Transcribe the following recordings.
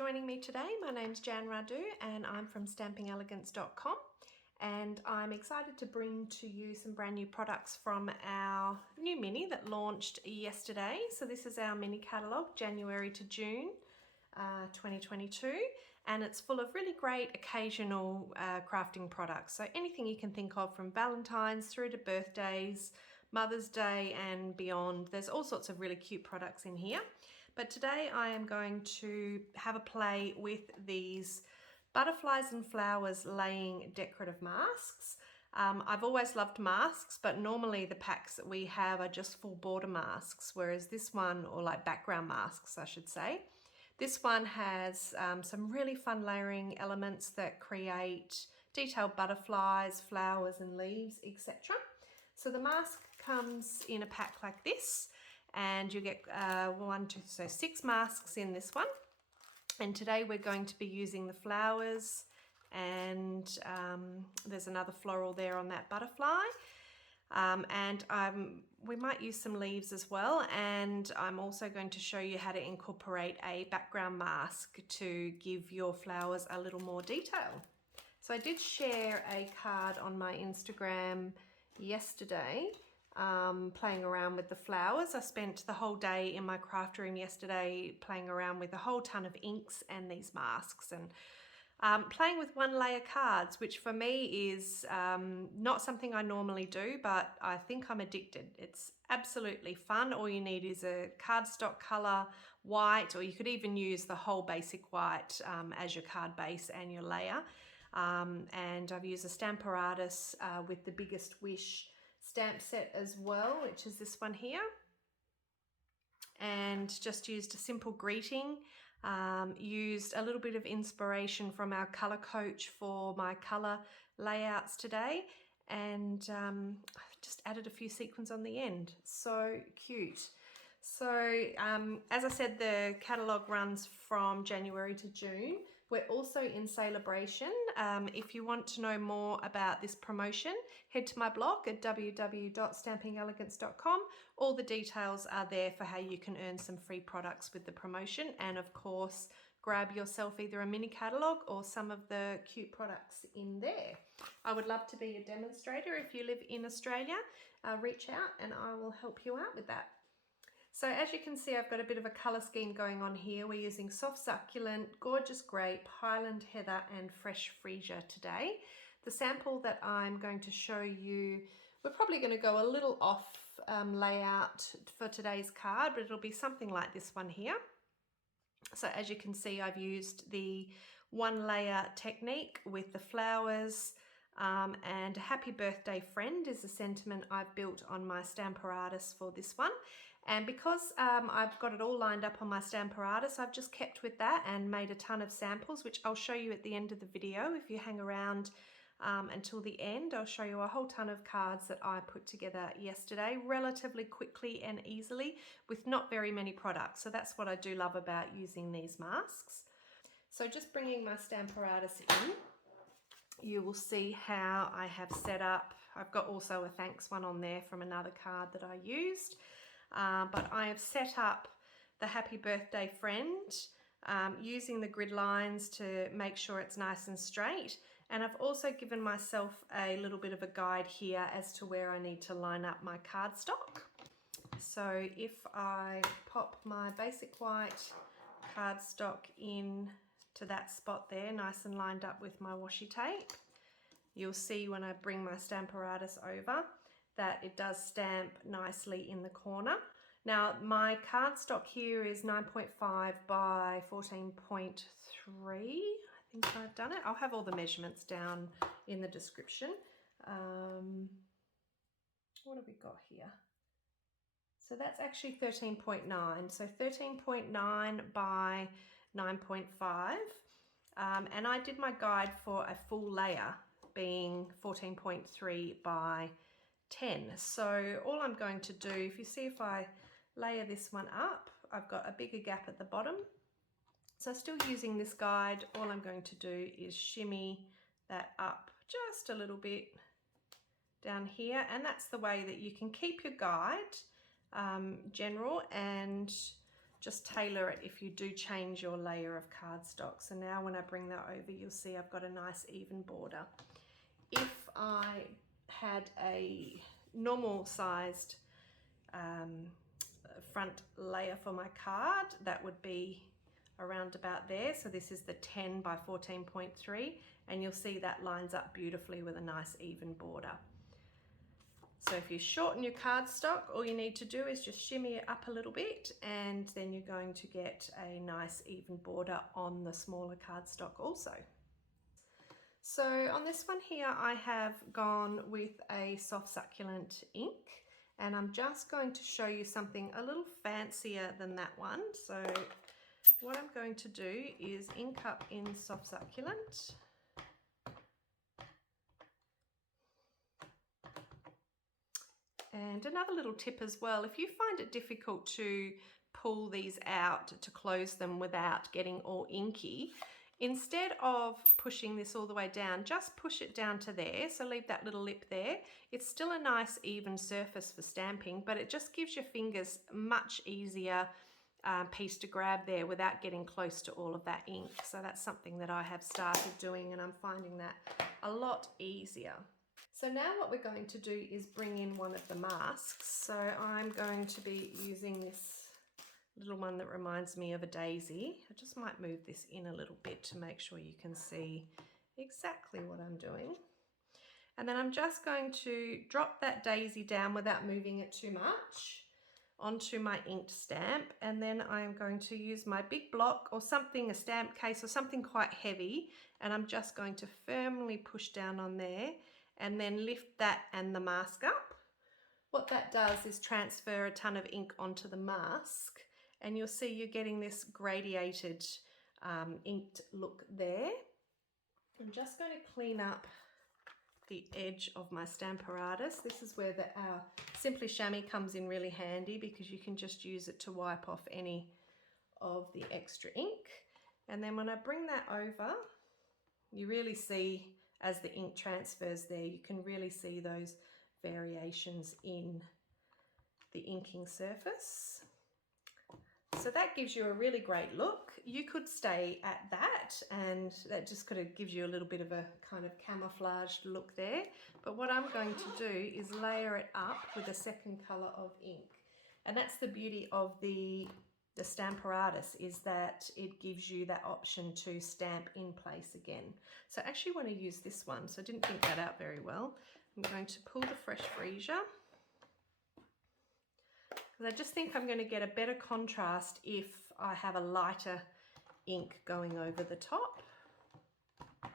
joining me today. My name's Jan Radu and I'm from StampingElegance.com, and I'm excited to bring to you some brand new products from our new mini that launched yesterday. So this is our mini catalogue, January to June 2022, and it's full of really great occasional crafting products. So anything you can think of, from Valentine's through to birthdays, Mother's Day and beyond. There's all sorts of really cute products in here. But today I am going to have a play with these butterflies and flowers laying decorative masks. I've always loved masks, but normally the packs that we have are just full border masks, whereas this one, or like background masks I should say, this one has some really fun layering elements that create detailed butterflies, flowers and leaves, etc. So the mask comes in a pack like this, and you get 6 masks in this one. And today we're going to be using the flowers, and there's another floral there on that butterfly. We might use some leaves as well, and I'm also going to show you how to incorporate a background mask to give your flowers a little more detail. So I did share a card on my Instagram yesterday, playing around with the flowers. I spent the whole day in my craft room yesterday playing around with a whole ton of inks and these masks, and playing with one layer cards, which for me is not something I normally do, but I think I'm addicted. It's absolutely fun. All you need is a cardstock color, white, or you could even use the whole basic white as your card base and your layer. And I've used a Stamparatus with the Biggest Wish stamp set as well, which is this one here, and just used a simple greeting. Used a little bit of inspiration from our color coach for my color layouts today, and just added a few sequins on the end. So cute. So as I said, the catalogue runs from January to June. We're also in celebration. If you want to know more about this promotion, head to my blog at www.stampingelegance.com. All the details are there for how you can earn some free products with the promotion, and of course grab yourself either a mini catalogue or some of the cute products in there. I would love to be a demonstrator. If you live in Australia, reach out and I will help you out with that. So as you can see, I've got a bit of a colour scheme going on here. We're using soft succulent, gorgeous grape, Highland heather and fresh freesia today. The sample that I'm going to show you, we're probably going to go a little off layout for today's card, but it'll be something like this one here. So as you can see, I've used the one layer technique with the flowers, and a happy birthday friend is a sentiment I've built on my Stamparatus for this one. And because I've got it all lined up on my Stamparatus, I've just kept with that and made a ton of samples, which I'll show you at the end of the video. If you hang around until the end, I'll show you a whole ton of cards that I put together yesterday relatively quickly and easily with not very many products. So that's what I do love about using these masks. So just bringing my Stamparatus in, you will see how I have set up. I've got also a thanks one on there from another card that I used. But I have set up the happy birthday friend using the grid lines to make sure it's nice and straight, and I've also given myself a little bit of a guide here as to where I need to line up my cardstock. So if I pop my basic white cardstock in to that spot there, nice and lined up with my washi tape, you'll see when I bring my Stamparatus over that it does stamp nicely in the corner. Now my cardstock here is 9.5 by 14.3. I think I've done it. I'll have all the measurements down in the description. What have we got here? So that's actually 13.9. So 13.9 by 9.5. And I did my guide for a full layer being 14.3 by 10. So all I'm going to do, if you see, if I layer this one up, I've got a bigger gap at the bottom. So still using this guide, all I'm going to do is shimmy that up just a little bit down here, and that's the way that you can keep your guide general and just tailor it if you do change your layer of cardstock. So now when I bring that over, you'll see I've got a nice even border. If I had a normal sized front layer for my card, that would be around about there. So this is the 10 by 14.3, and you'll see that lines up beautifully with a nice even border. So if you shorten your cardstock, all you need to do is just shimmy it up a little bit, and then you're going to get a nice even border on the smaller cardstock also. So on this one here, I have gone with a soft succulent ink, and I'm just going to show you something a little fancier than that one. So what I'm going to do is ink up in soft succulent. And another little tip as well, if you find it difficult to pull these out to close them without getting all inky, instead of pushing this all the way down, just push it down to there. So leave that little lip there. It's still a nice even surface for stamping, but it just gives your fingers much easier piece to grab there without getting close to all of that ink. So that's something that I have started doing, and I'm finding that a lot easier. So now what we're going to do is bring in one of the masks. So I'm going to be using this little one that reminds me of a daisy. I just might move this in a little bit to make sure you can see exactly what I'm doing. And then I'm just going to drop that daisy down without moving it too much onto my inked stamp, and then I'm going to use my big block or something, a stamp case or something quite heavy, and I'm just going to firmly push down on there and then lift that and the mask up. What that does is transfer a ton of ink onto the mask, and you'll see you're getting this gradiated inked look there. I'm just going to clean up the edge of my Stamparatus. This is where our Simply Chamois comes in really handy, because you can just use it to wipe off any of the extra ink. And then when I bring that over, you really see, as the ink transfers there, you can really see those variations in the inking surface. So that gives you a really great look. You could stay at that, and that just kind of gives you a little bit of a kind of camouflaged look there. But what I'm going to do is layer it up with a second color of ink. And that's the beauty of the Stamparatus, is that it gives you that option to stamp in place again. So I actually want to use this one, so I didn't think that out very well. I'm going to pull the Fresh Freesia, because I just think I'm going to get a better contrast if I have a lighter ink going over the top. I'm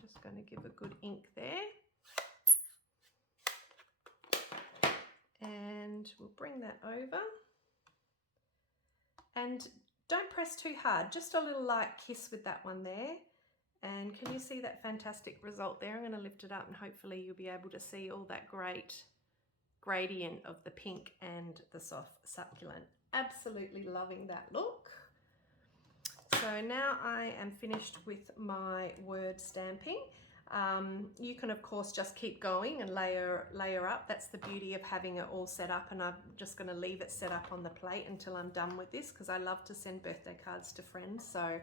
just going to give a good ink there. And we'll bring that over. And don't press too hard, just a little light kiss with that one there. And can you see that fantastic result there? I'm going to lift it up, and hopefully you'll be able to see all that great gradient of the pink and the soft succulent. Absolutely loving that look. So now I am finished with my word stamping. You can of course just keep going and layer up. That's the beauty of having it all set up, and I'm just going to leave it set up on the plate until I'm done with this, because I love to send birthday cards to friends, so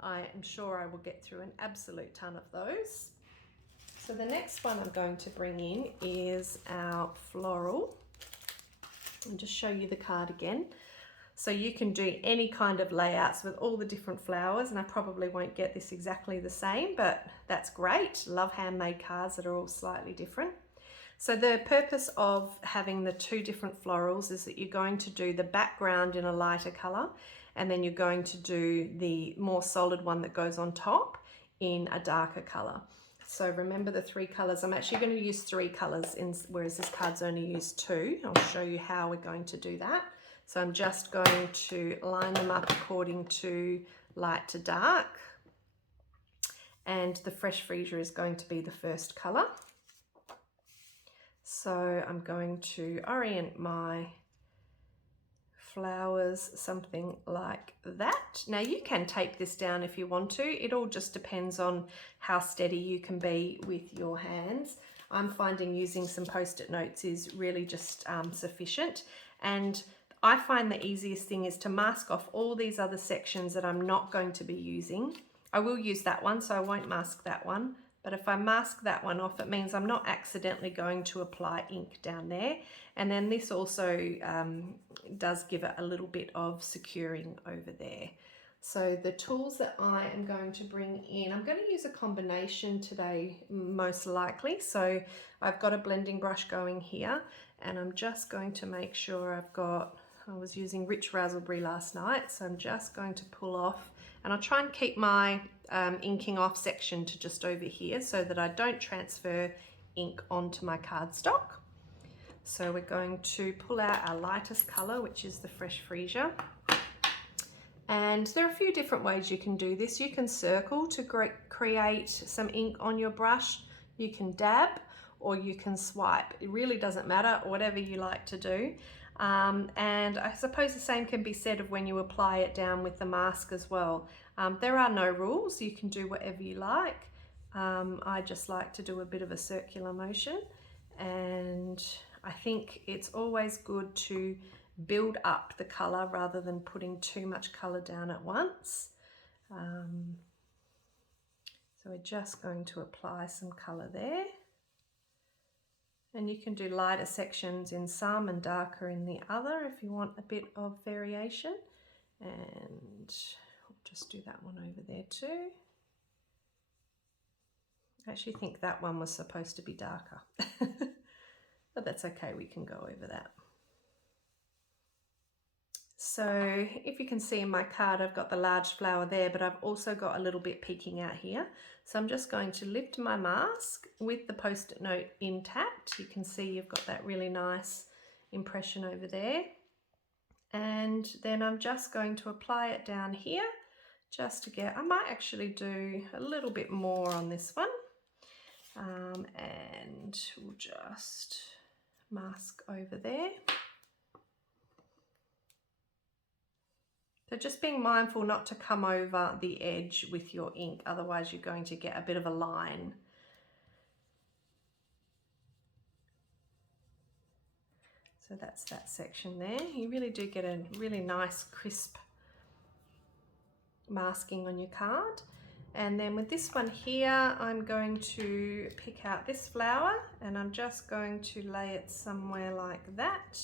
I am sure I will get through an absolute ton of those. So the next one I'm going to bring in is our floral. I'll just show you the card again. So you can do any kind of layouts with all the different flowers, and I probably won't get this exactly the same, but that's great. Love handmade cards that are all slightly different. So the purpose of having the two different florals is that you're going to do the background in a lighter color, and then you're going to do the more solid one that goes on top in a darker color. So remember the three colors. I'm actually going to use three colors, whereas this card's only used two. I'll show you how we're going to do that. So I'm just going to line them up according to light to dark. And the Fresh Freesia is going to be the first color. So I'm going to orient my flowers something like that. Now you can tape this down if you want to. It all just depends on how steady you can be with your hands. I'm finding using some post-it notes is really just sufficient. And I find the easiest thing is to mask off all these other sections that I'm not going to be using. I will use that one, so I won't mask that one. But if I mask that one off, it means I'm not accidentally going to apply ink down there. And then this also does give it a little bit of securing over there. So the tools that I am going to bring in, I'm going to use a combination today, most likely. So I've got a blending brush going here, and I'm just going to make sure I've got, I was using Rich Raspberry last night, so I'm just going to pull off, and I'll try and keep my inking off section to just over here so that I don't transfer ink onto my cardstock. So we're going to pull out our lightest color, which is the Fresh Freesia. And there are a few different ways you can do this. You can circle to create some ink on your brush. You can dab, or you can swipe. It really doesn't matter, whatever you like to do. And I suppose the same can be said of when you apply it down with the mask as well. There are no rules. You can do whatever you like. I just like to do a bit of a circular motion, and I think it's always good to build up the color rather than putting too much color down at once. So we're just going to apply some color there. And you can do lighter sections in some and darker in the other if you want a bit of variation. And I'll just do that one over there too. I actually think that one was supposed to be darker. But that's okay, we can go over that. So if you can see in my card, I've got the large flower there, but I've also got a little bit peeking out here. So I'm just going to lift my mask with the Post-it note intact. You can see you've got that really nice impression over there. And then I'm just going to apply it down here just to get, I might actually do a little bit more on this one. And we'll just mask over there. So just being mindful not to come over the edge with your ink, otherwise you're going to get a bit of a line. So that's that section there. You really do get a really nice crisp masking on your card. And then with this one here, I'm going to pick out this flower, and I'm just going to lay it somewhere like that.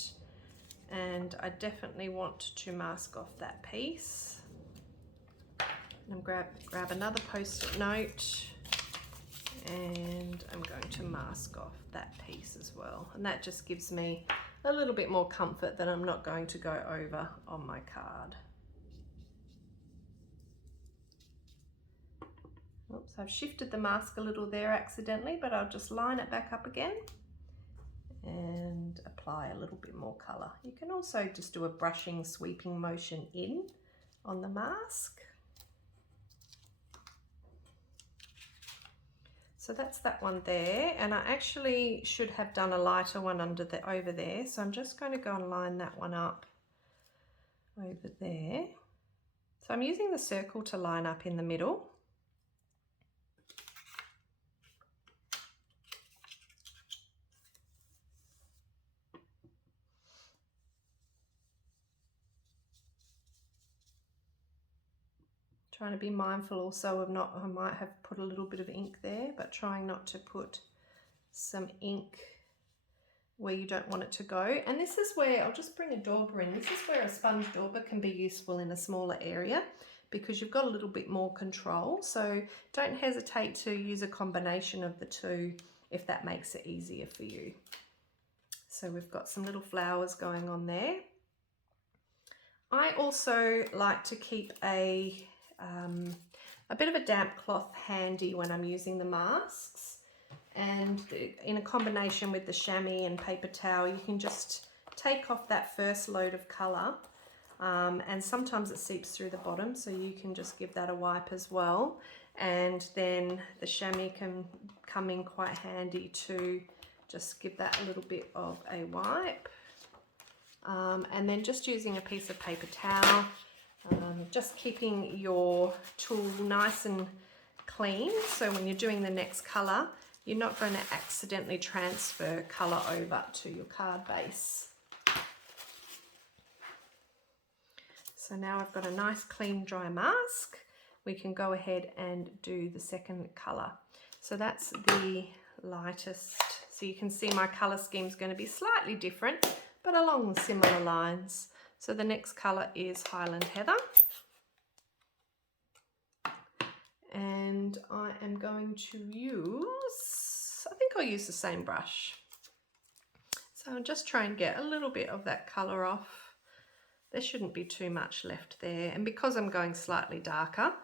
And I definitely want to mask off that piece. And grab another Post-it note, and I'm going to mask off that piece as well. And that just gives me a little bit more comfort that I'm not going to go over on my card. Oops, I've shifted the mask a little there accidentally, but I'll just line it back up again and apply a little bit more color. You can also just do a brushing, sweeping motion in on the mask. So that's that one there, and I actually should have done a lighter one over there, so I'm just going to go and line that one up over there. So I'm using the circle to line up in the middle. Trying to be mindful also of not, I might have put a little bit of ink there, but trying not to put some ink where you don't want it to go. And this is where, I'll just bring a dauber in, this is where a sponge dauber can be useful in a smaller area because you've got a little bit more control. So don't hesitate to use a combination of the two if that makes it easier for you. So we've got some little flowers going on there. I also like to keep a bit of a damp cloth handy when I'm using the masks, and in a combination with the chamois and paper towel you can just take off that first load of colour, and sometimes it seeps through the bottom, so you can just give that a wipe as well, and then the chamois can come in quite handy to just give that a little bit of a wipe, and then just using a piece of paper towel. Just keeping your tool nice and clean, so when you're doing the next colour, you're not going to accidentally transfer colour over to your card base. So now I've got a nice clean dry mask. We can go ahead and do the second colour. So that's the lightest. So you can see my colour scheme is going to be slightly different, but along similar lines. So the next colour is Highland Heather. And I am going to use, I think I'll use the same brush. So I'll just try and get a little bit of that colour off. There shouldn't be too much left there. And because I'm going slightly darker,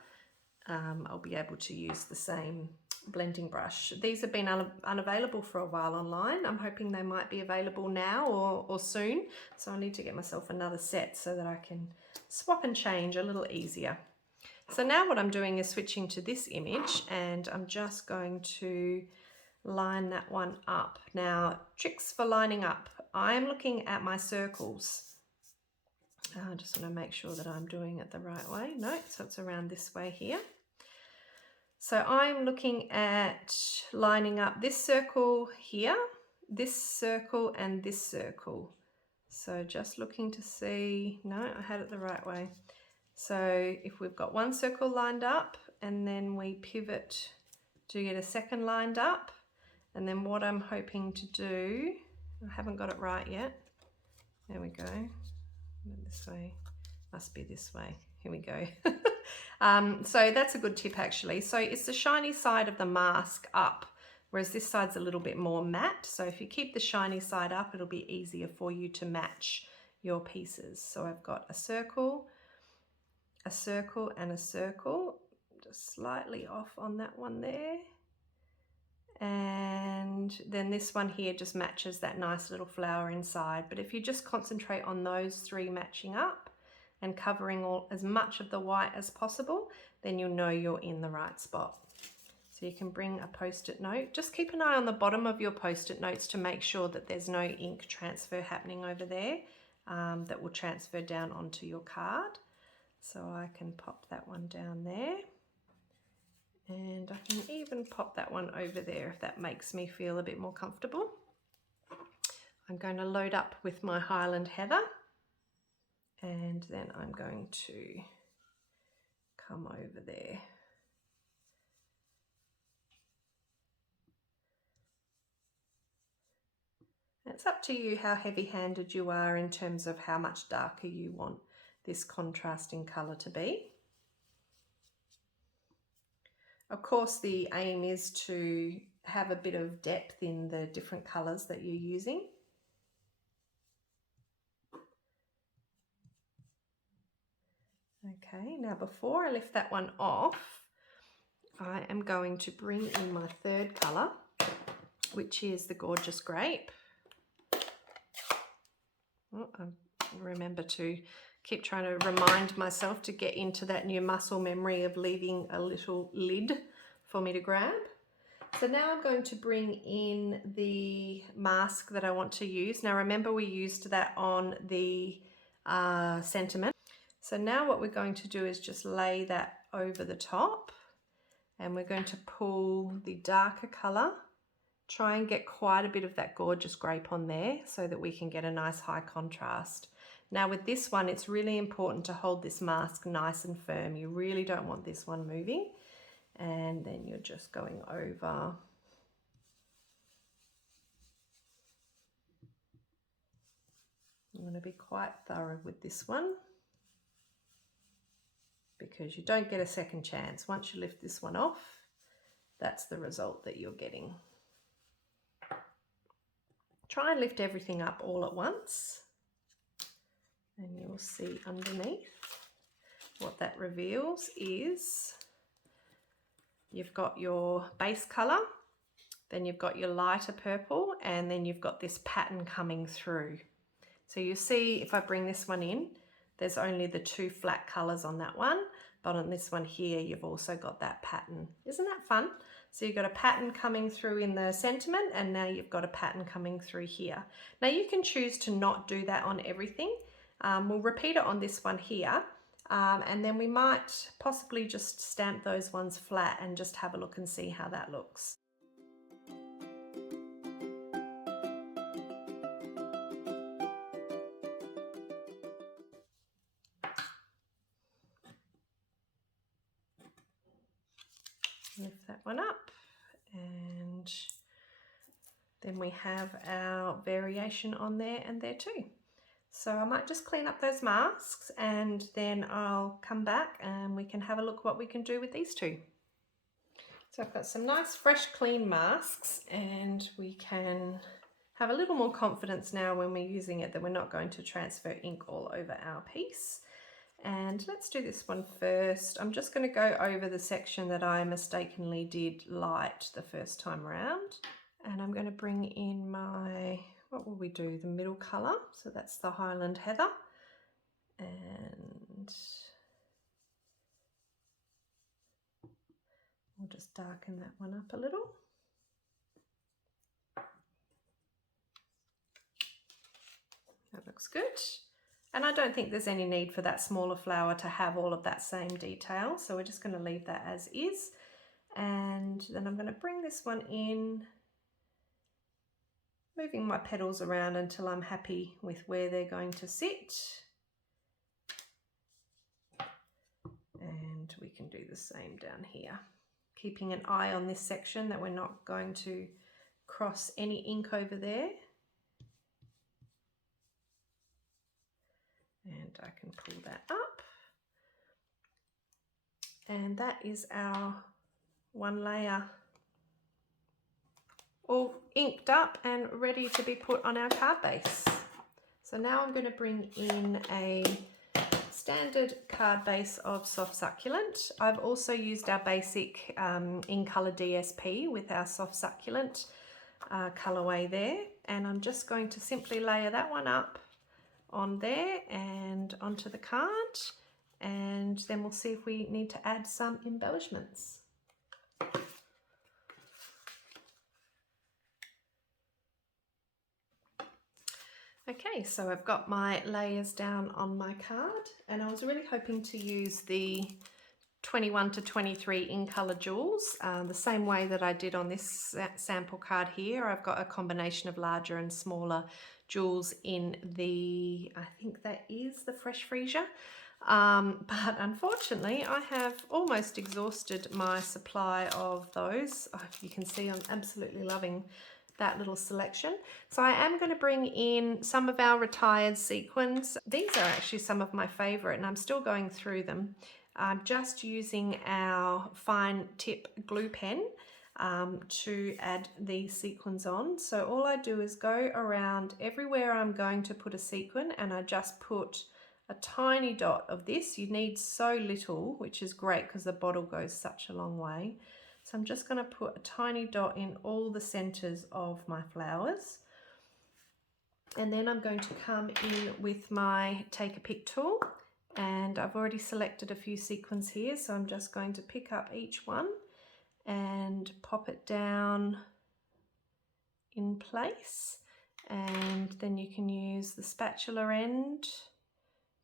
I'll be able to use the same blending brush. These have been unavailable for a while online. I'm hoping they might be available now or soon. So I need to get myself another set so that I can swap and change a little easier. So now what I'm doing is switching to this image, and I'm just going to line that one up. Now, tricks for lining up. I'm looking at my circles. I just want to make sure that I'm doing it the right way. No, so it's around this way here. So I'm looking at lining up this circle here, this circle, and this circle. So just looking to see, no, I had it the right way. So if we've got one circle lined up and then we pivot to get a second lined up, and then what I'm hoping to do, I haven't got it right yet. There we go. This way, must be this way. Here we go. So that's a good tip actually. So it's the shiny side of the mask up, whereas this side's a little bit more matte. So if you keep the shiny side up, it'll be easier for you to match your pieces. So I've got a circle, and a circle, just slightly off on that one there. And then this one here just matches that nice little flower inside. But if you just concentrate on those three matching up and covering as much of the white as possible, then you'll know you're in the right spot. So you can bring a post-it note. Just keep an eye on the bottom of your post-it notes to make sure that there's no ink transfer happening over there that will transfer down onto your card. So I can pop that one down there, and I can even pop that one over there if that makes me feel a bit more comfortable. I'm going to load up with my Highland Heather, and then I'm going to come over there. It's up to you how heavy-handed you are in terms of how much darker you want this contrasting colour to be. Of course, the aim is to have a bit of depth in the different colours that you're using. Okay, now before I lift that one off, I am going to bring in my third colour, which is the Gorgeous Grape. Oh, I remember to keep trying to remind myself to get into that new muscle memory of leaving a little lid for me to grab. So now I'm going to bring in the mask that I want to use. Now remember, we used that on the sentiment. So now what we're going to do is just lay that over the top, and we're going to pull the darker colour, try and get quite a bit of that Gorgeous Grape on there so that we can get a nice high contrast. Now with this one, it's really important to hold this mask nice and firm. You really don't want this one moving. And then you're just going over. I'm going to be quite thorough with this one, because you don't get a second chance. Once you lift this one off, that's the result that you're getting. Try and lift everything up all at once, and you'll see underneath what that reveals is you've got your base colour, then you've got your lighter purple, and then you've got this pattern coming through. So you see, if I bring this one in, there's only the two flat colours on that one, but on this one here, you've also got that pattern. Isn't that fun? So you've got a pattern coming through in the sentiment, and now you've got a pattern coming through here. Now you can choose to not do that on everything. We'll repeat it on this one here, and then we might possibly just stamp those ones flat and just have a look and see how that looks. Lift that one up, and then we have our variation on there and there too. So I might just clean up those masks and then I'll come back and we can have a look what we can do with these two. So I've got some nice fresh clean masks, and we can have a little more confidence now when we're using it that we're not going to transfer ink all over our piece. And let's do this one first. I'm just going to go over the section that I mistakenly did light the first time around. And I'm going to bring in my, what will we do, the middle colour. So that's the Highland Heather. And we'll just darken that one up a little. That looks good. And I don't think there's any need for that smaller flower to have all of that same detail. So we're just going to leave that as is. And then I'm going to bring this one in, moving my petals around until I'm happy with where they're going to sit. And we can do the same down here. Keeping an eye on this section that we're not going to cross any ink over there. And I can pull that up. And that is our one layer all inked up and ready to be put on our card base. So now I'm going to bring in a standard card base of soft succulent. I've also used our basic in colour DSP with our soft succulent colourway there. And I'm just going to simply layer that one up on there and onto the card, and then we'll see if we need to add some embellishments. Okay, so I've got my layers down on my card, and I was really hoping to use the 21 to 23 in colour jewels, the same way that I did on this sample card here. I've got a combination of larger and smaller jewels in the, I think that is the Fresh Freesia, but unfortunately I have almost exhausted my supply of those. Oh, you can see I'm absolutely loving that little selection. So I am going to bring in some of our retired sequins. These are actually some of my favourite, and I'm still going through them. I'm just using our fine tip glue pen to add these sequins on. So all I do is go around everywhere I'm going to put a sequin, and I just put a tiny dot of this. You need so little, which is great because the bottle goes such a long way. So I'm just going to put a tiny dot in all the centers of my flowers. And then I'm going to come in with my take a pick tool, and I've already selected a few sequins here. So I'm just going to pick up each one and pop it down in place, and then you can use the spatula end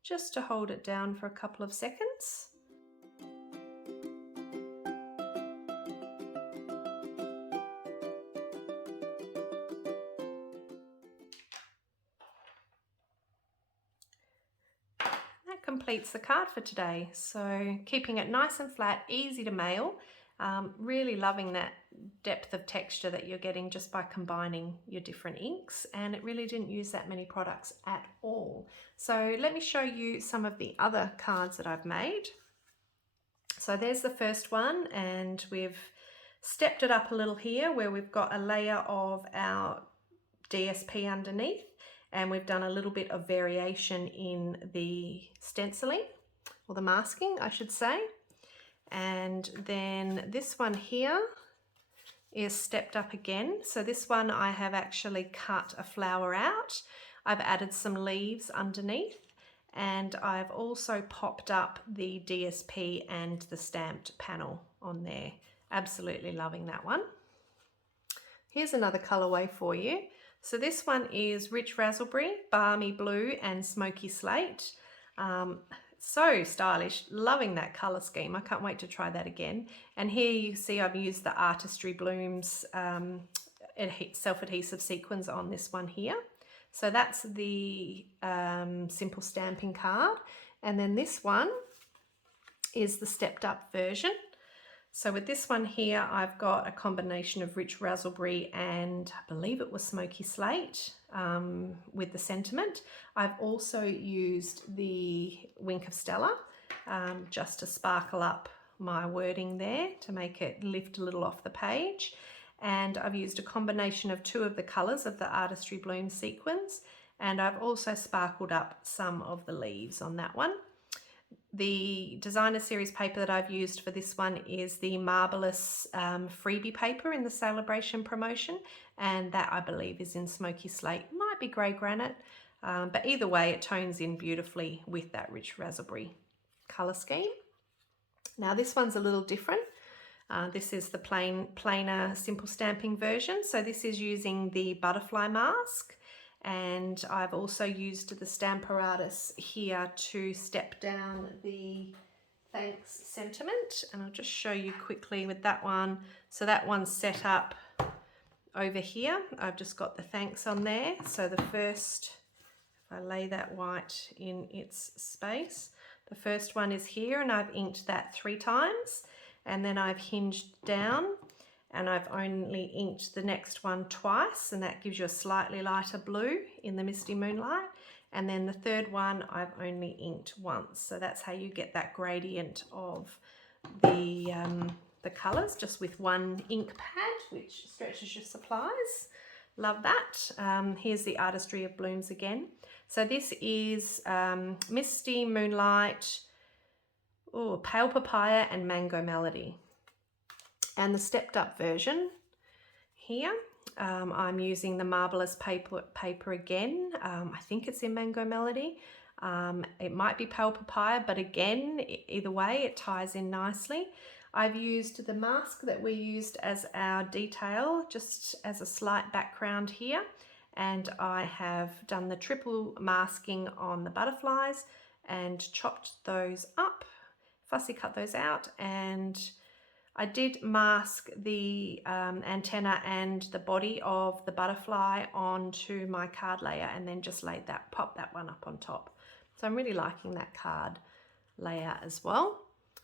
just to hold it down for a couple of seconds. That completes the card for today. So keeping it nice and flat, easy to mail. Really loving that depth of texture that you're getting just by combining your different inks, and it really didn't use that many products at all. So let me show you some of the other cards that I've made. So there's the first one, and we've stepped it up a little here where we've got a layer of our DSP underneath, and we've done a little bit of variation in the stenciling, or the masking I should say. And then this one here is stepped up again. So this one I have actually cut a flower out. I've added some leaves underneath, and I've also popped up the DSP and the stamped panel on there. Absolutely loving that one. Here's another colorway for you. So this one is Rich Raspberry, Balmy Blue and Smoky Slate. So stylish, loving that color scheme. I can't wait to try that again. And here you see I've used the Artistry Blooms self-adhesive sequins on this one here. So that's the simple stamping card. And then this one is the stepped up version. So with this one here, I've got a combination of rich raspberry and I believe it was smoky slate with the sentiment. I've also used the Wink of Stella just to sparkle up my wording there to make it lift a little off the page. And I've used a combination of 2 of the colours of the Artistry Bloom sequins, and I've also sparkled up some of the leaves on that one. The designer series paper that I've used for this one is the Marvelous freebie paper in the celebration promotion, and that I believe is in smoky slate, might be grey granite, but either way it tones in beautifully with that rich raspberry colour scheme. Now this one's a little different. This is the plainer simple stamping version, so this is using the butterfly mask. And I've also used the Stamparatus here to step down the thanks sentiment, and I'll just show you quickly with that one. So that one's set up over here. I've just got the thanks on there. So the first, if I lay that white in its space, the first one is here, and I've inked that 3 times, and then I've hinged down, and I've only inked the next one twice, and that gives you a slightly lighter blue in the misty moonlight. And then the third one I've only inked once, so that's how you get that gradient of the colours, just with one ink pad, which stretches your supplies. Love that. Here's the Artistry of Blooms again. So this is Misty Moonlight, Pale Papaya and Mango Melody. And the stepped up version here, I'm using the Marvelous paper again. I think it's in Mango Melody. It might be Pale Papaya, but again, either way, it ties in nicely. I've used the mask that we used as our detail, just as a slight background here. And I have done the triple masking on the butterflies and chopped those up, fussy cut those out, and I did mask the antenna and the body of the butterfly onto my card layer, and then just popped that one up on top. So I'm really liking that card layer as well.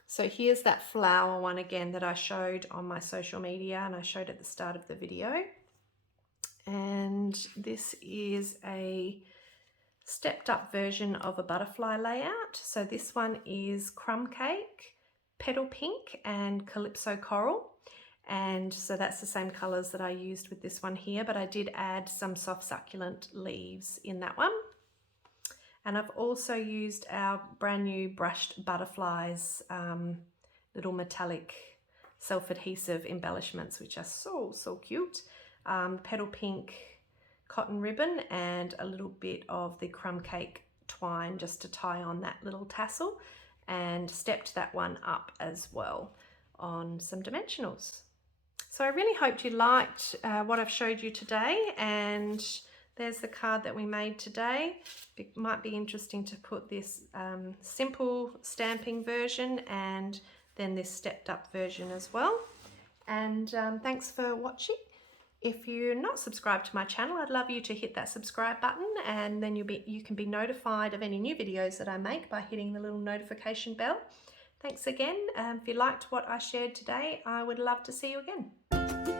So here's that flower one again that I showed on my social media, and I showed at the start of the video. And this is a stepped up version of a butterfly layout. So this one is Crumb Cake, Petal Pink and Calypso Coral, and so that's the same colours that I used with this one here, but I did add some soft succulent leaves in that one. And I've also used our brand new brushed butterflies, little metallic self-adhesive embellishments, which are so cute. Petal Pink cotton ribbon and a little bit of the Crumb Cake twine just to tie on that little tassel, and stepped that one up as well on some dimensionals. So I really hoped you liked what I've showed you today, and there's the card that we made today. It might be interesting to put this simple stamping version and then this stepped up version as well. And thanks for watching. If you're not subscribed to my channel, I'd love you to hit that subscribe button, and then you can be notified of any new videos that I make by hitting the little notification bell. Thanks again. If you liked what I shared today, I would love to see you again.